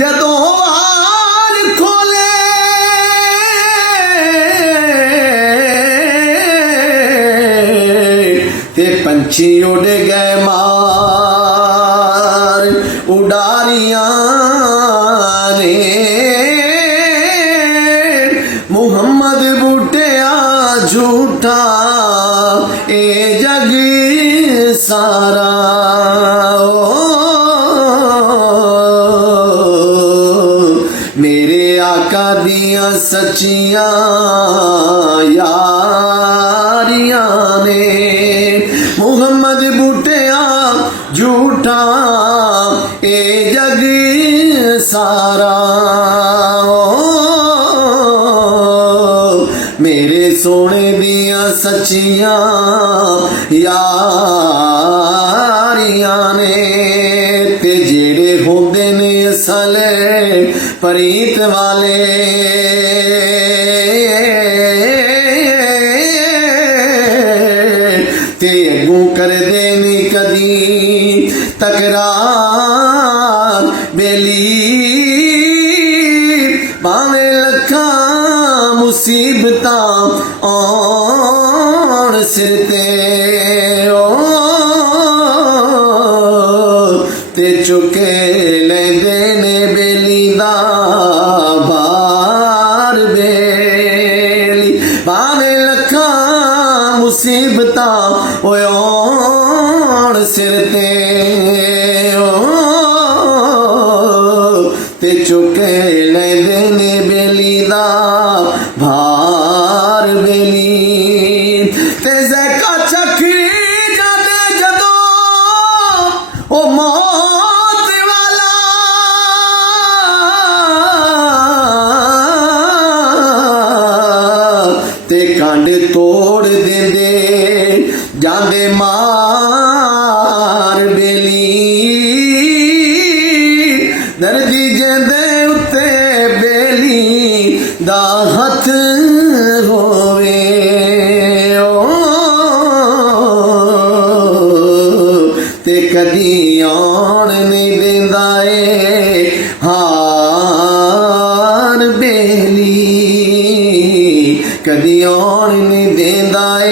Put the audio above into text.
जदों हार खोले ते पंछी उड़ गए मार उडारियां ने। मुहम्मद बूटिया झूठा ए जग सारा। मेरे आका दिया सच्चियां यारियां ने। मुहम्मद बूटिया झूठा ए जग सारा। मेरे सोने दिया सच्चियां यारियां ने। ते जेड़े होंदे ने असले परीत वाले ते अगू कर देनी कदी तकरार बेली। भावे लखा मुसीबतां आउण सिर ते चुके लैंदे ने बेली दा भार बेली। भावे लखा मुसीबतां आउण सिर ते चुके लैंदे ने बेली दा भार बेली। ते ज़ैका चखी जादे जदों ओ मौत वाला ते कंड तोड़ देंदे जांदे मार बेली। दर्दी जेंदे उत्ते बेली दा हथ होवे ते कदी आउण नहीं देंदा ए हार बेली। कदी आउण नहीं देंदा ए